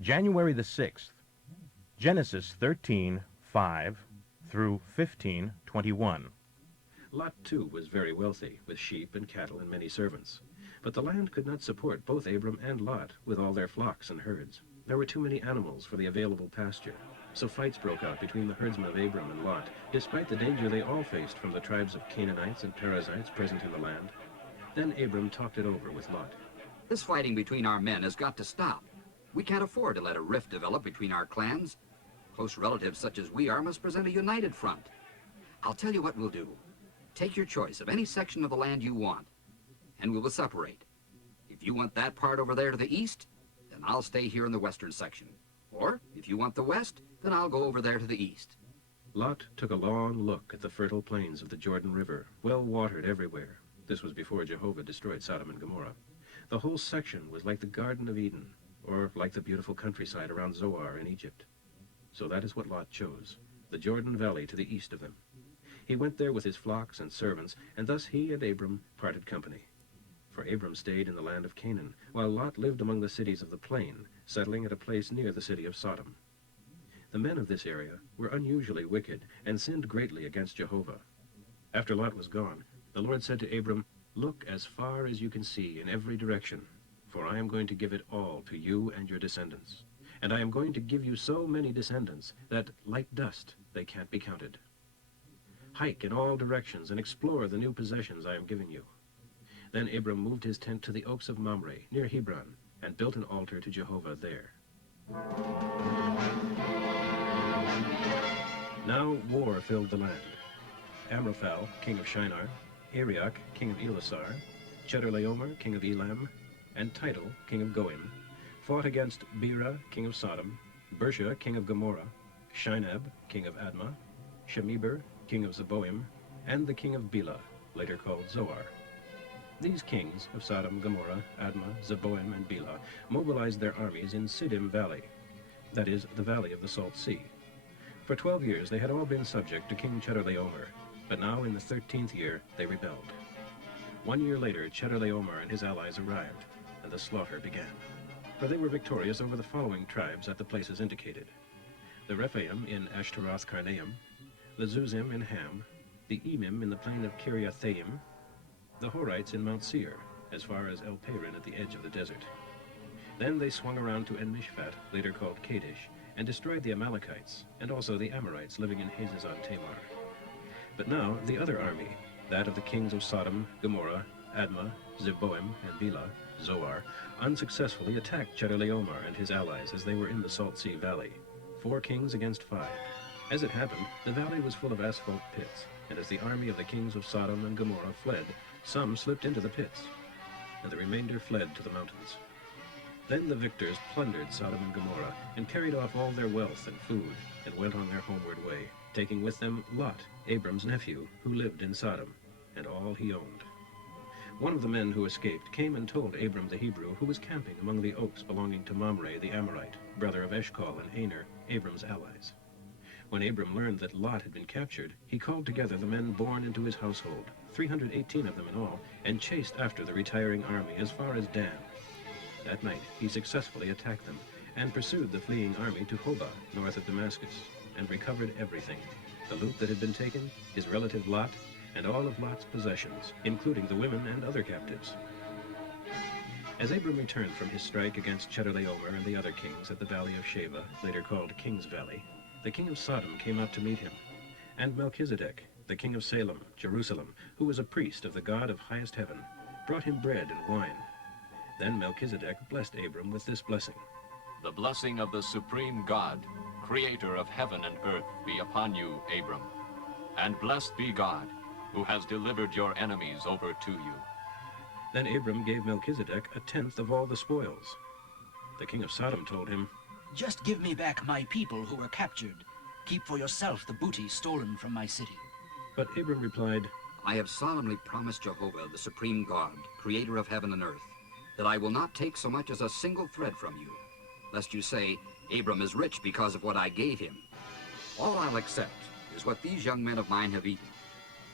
January the 6th, Genesis 13:5 through 15:21. Lot too was very wealthy, with sheep and cattle and many servants. But the land could not support both Abram and Lot with all their flocks and herds. There were too many animals for the available pasture. So fights broke out between the herdsmen of Abram and Lot, despite the danger they all faced from the tribes of Canaanites and Perizzites present in the land. Then Abram talked it over with Lot. This fighting between our men has got to stop. We can't afford to let a rift develop between our clans. Close relatives such as we are must present a united front. I'll tell you what we'll do. Take your choice of any section of the land you want, and we will separate. If you want that part over there to the east, then I'll stay here in the western section. Or, if you want the west, then I'll go over there to the east. Lot took a long look at the fertile plains of the Jordan River, well watered everywhere. This was before Jehovah destroyed Sodom and Gomorrah. The whole section was like the Garden of Eden, or like the beautiful countryside around Zoar in Egypt. So that is what Lot chose, the Jordan Valley to the east of them. He went there with his flocks and servants, and thus he and Abram parted company. For Abram stayed in the land of Canaan, while Lot lived among the cities of the plain, settling at a place near the city of Sodom. The men of this area were unusually wicked, and sinned greatly against Jehovah. After Lot was gone, the Lord said to Abram, "Look as far as you can see in every direction, for I am going to give it all to you and your descendants. And I am going to give you so many descendants that, like dust, they can't be counted. Hike in all directions and explore the new possessions I am giving you." Then Abram moved his tent to the oaks of Mamre, near Hebron, and built an altar to Jehovah there. Now war filled the land. Amraphel, king of Shinar, Arioch, king of Elasar, Chedorlaomer, king of Elam, and Tidal, king of Goim, fought against Bera, king of Sodom, Bersha, king of Gomorrah, Shinab, king of Admah, Shemeber, king of Zeboim, and the king of Bela, later called Zoar. These kings of Sodom, Gomorrah, Admah, Zeboim, and Bela mobilized their armies in Siddim Valley, that is, the valley of the Salt Sea. For 12 years they had all been subject to King Chedorlaomer, but now in the 13th year they rebelled. 1 year later Chedorlaomer and his allies arrived, and the slaughter began. For they were victorious over the following tribes at the places indicated: the Rephaim in Ashtaroth Karnaim, the Zuzim in Ham, the Emim in the plain of Kiriathaim, the Horites in Mount Seir, as far as El Paran at the edge of the desert. Then they swung around to En-Mishpat, later called Kadesh, and destroyed the Amalekites, and also the Amorites living in Hazazon Tamar. But now the other army, that of the kings of Sodom, Gomorrah, Admah, Zeboim, and Bela, Zoar, unsuccessfully attacked Chedorlaomer and his allies as they were in the Salt Sea Valley, 4 kings against 5. As it happened, the valley was full of asphalt pits, and as the army of the kings of Sodom and Gomorrah fled, some slipped into the pits, and the remainder fled to the mountains. Then the victors plundered Sodom and Gomorrah, and carried off all their wealth and food, and went on their homeward way, taking with them Lot, Abram's nephew, who lived in Sodom, and all he owned. One of the men who escaped came and told Abram the Hebrew, who was camping among the oaks belonging to Mamre the Amorite, brother of Eshcol and Aner, Abram's allies. When Abram learned that Lot had been captured, he called together the men born into his household, 318 of them in all, and chased after the retiring army as far as Dan. That night he successfully attacked them, and pursued the fleeing army to Hobah, north of Damascus, and recovered everything: the loot that had been taken, his relative Lot, and all of Lot's possessions, including the women and other captives. As Abram returned from his strike against Chedorlaomer and the other kings at the valley of Sheva, later called King's Valley, the king of Sodom came out to meet him, and Melchizedek, the king of Salem, Jerusalem, who was a priest of the God of highest heaven, brought him bread and wine. Then Melchizedek blessed Abram with this blessing: "The blessing of the supreme God, creator of heaven and earth, be upon you, Abram. And blessed be God, who has delivered your enemies over to you." Then Abram gave Melchizedek 1/10 of all the spoils. The king of Sodom told him, "Just give me back my people who were captured. Keep for yourself the booty stolen from my city." But Abram replied, I have solemnly promised Jehovah, the supreme God, creator of heaven and earth, that I will not take so much as a single thread from you, lest you say, Abram is rich because of what I gave him. All I'll accept is what these young men of mine have eaten,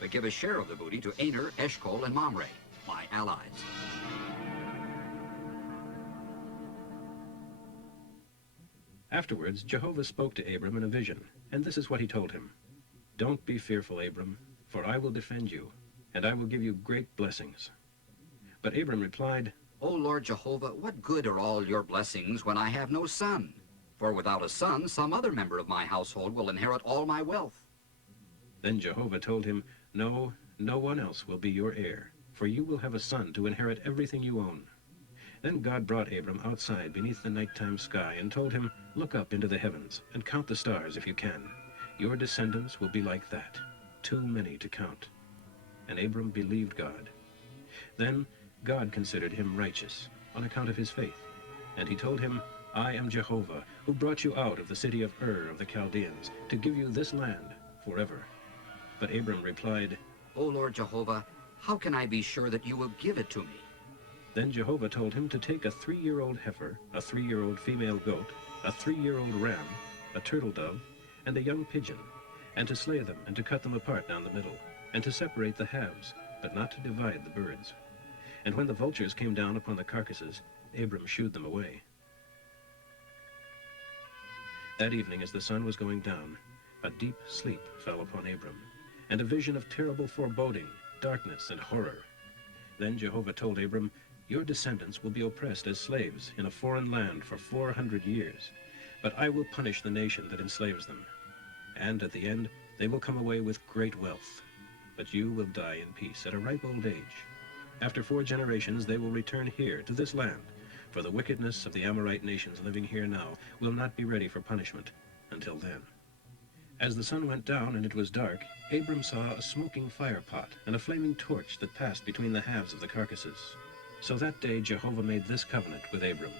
but give a share of the booty to Aner, Eshcol, and Mamre, my allies. Afterwards, Jehovah spoke to Abram in a vision, and this is what he told him. Don't be fearful, Abram, for I will defend you, and I will give you great blessings. But Abram replied, O Lord Jehovah, what good are all your blessings when I have no son? For without a son, some other member of my household will inherit all my wealth. Then Jehovah told him, No, no one else will be your heir, for you will have a son to inherit everything you own. Then God brought Abram outside beneath the nighttime sky and told him, Look up into the heavens and count the stars if you can. Your descendants will be like that, too many to count. And Abram believed God. Then God considered him righteous on account of his faith. And he told him, I am Jehovah, who brought you out of the city of Ur of the Chaldeans, to give you this land forever. But Abram replied, O Lord Jehovah, how can I be sure that you will give it to me? Then Jehovah told him to take a 3-year-old heifer, a 3-year-old female goat, a 3-year-old ram, a turtle dove, and a young pigeon, and to slay them and to cut them apart down the middle, and to separate the halves, but not to divide the birds. And when the vultures came down upon the carcasses, Abram shooed them away. That evening, as the sun was going down, a deep sleep fell upon Abram, and a vision of terrible foreboding, darkness, and horror. Then Jehovah told Abram, Your descendants will be oppressed as slaves in a foreign land for 400 years, but I will punish the nation that enslaves them. And at the end, they will come away with great wealth. But you will die in peace at a ripe old age. After 4 generations, they will return here to this land, for the wickedness of the Amorite nations living here now will not be ready for punishment until then. As the sun went down and it was dark, Abram saw a smoking fire pot and a flaming torch that passed between the halves of the carcasses. So that day Jehovah made this covenant with Abram.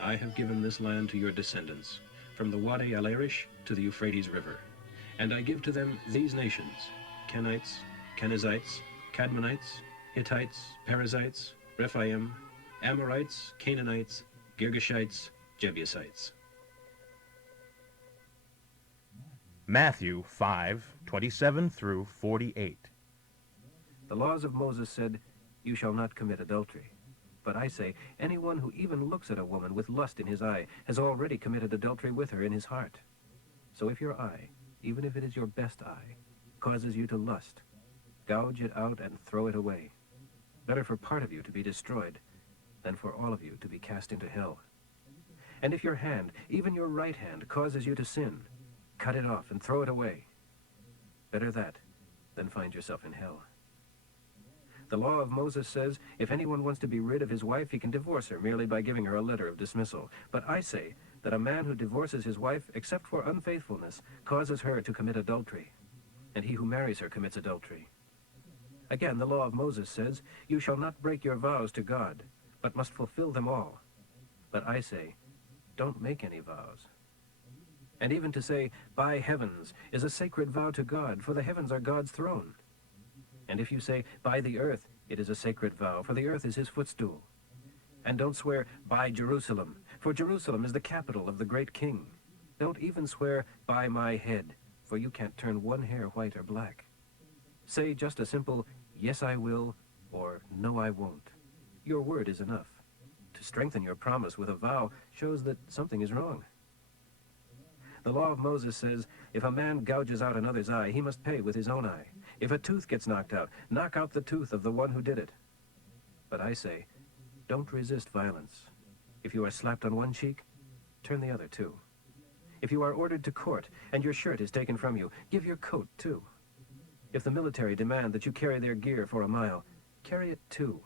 I have given this land to your descendants, from the Wadi al-Arish to the Euphrates River. And I give to them these nations, Kenites, Kenizzites, Cadmonites, Hittites, Perizzites, Rephaim, Amorites, Canaanites, Girgashites, Jebusites. Matthew 5:27 through 48. The laws of Moses said, You shall not commit adultery. But I say, anyone who even looks at a woman with lust in his eye has already committed adultery with her in his heart. So if your eye, even if it is your best eye, causes you to lust, gouge it out and throw it away. Better for part of you to be destroyed than for all of you to be cast into hell. And if your hand, even your right hand, causes you to sin, cut it off and throw it away. Better that than find yourself in hell. The law of Moses says, if anyone wants to be rid of his wife, he can divorce her merely by giving her a letter of dismissal. But I say that a man who divorces his wife, except for unfaithfulness, causes her to commit adultery, and he who marries her commits adultery. Again, the law of Moses says, You shall not break your vows to God, but must fulfill them all. But I say, don't make any vows. And even to say, by heavens, is a sacred vow to God, for the heavens are God's throne. And if you say, by the earth, it is a sacred vow, for the earth is his footstool. And don't swear, by Jerusalem, for Jerusalem is the capital of the great king. Don't even swear, by my head, for you can't turn one hair white or black. Say just a simple, yes I will, or no I won't. Your word is enough. To strengthen your promise with a vow shows that something is wrong. The law of Moses says, if a man gouges out another's eye, he must pay with his own eye. If a tooth gets knocked out, knock out the tooth of the one who did it. But I say, don't resist violence. If you are slapped on one cheek, turn the other too. If you are ordered to court and your shirt is taken from you, give your coat too. If the military demand that you carry their gear for a mile, carry it too.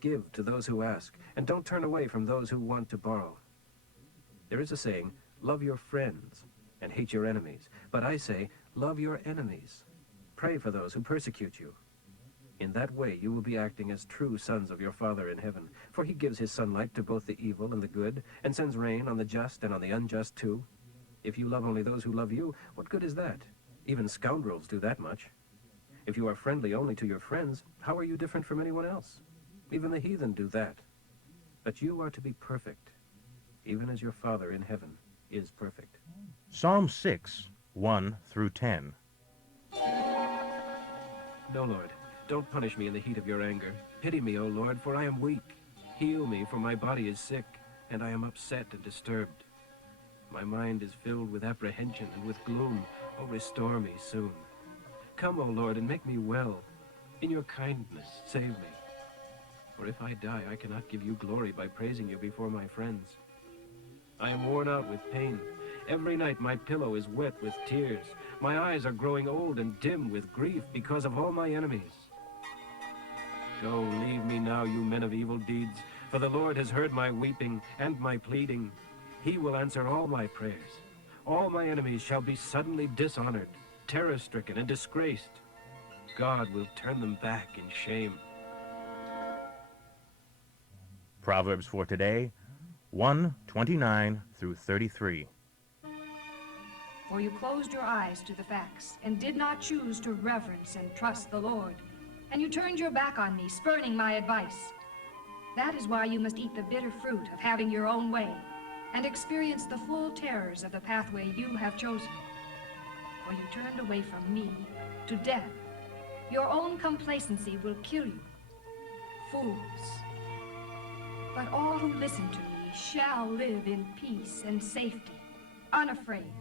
Give to those who ask, and don't turn away from those who want to borrow. There is a saying, love your friends and hate your enemies. But I say, love your enemies. Pray for those who persecute you. In that way you will be acting as true sons of your Father in heaven, for he gives his sunlight to both the evil and the good, and sends rain on the just and on the unjust too. If you love only those who love you, what good is that? Even scoundrels do that much. If you are friendly only to your friends, how are you different from anyone else? Even the heathen do that. But you are to be perfect, even as your Father in heaven is perfect. Psalm 6:1 through 10. No, Lord, don't punish me in the heat of your anger. Pity me, O Lord, for I am weak. Heal me, for my body is sick, and I am upset and disturbed. My mind is filled with apprehension and with gloom. Oh, restore me soon. Come, O Lord, and make me well. In your kindness, save me. For if I die, I cannot give you glory by praising you before my friends. I am worn out with pain. Every night my pillow is wet with tears. My eyes are growing old and dim with grief because of all my enemies. Go, leave me now, you men of evil deeds, for the Lord has heard my weeping and my pleading. He will answer all my prayers. All my enemies shall be suddenly dishonored, terror-stricken, and disgraced. God will turn them back in shame. Proverbs for today, 1:29 through 33. For you closed your eyes to the facts, and did not choose to reverence and trust the Lord. And you turned your back on me, spurning my advice. That is why you must eat the bitter fruit of having your own way, and experience the full terrors of the pathway you have chosen. For you turned away from me to death. Your own complacency will kill you. Fools. But all who listen to me shall live in peace and safety, unafraid.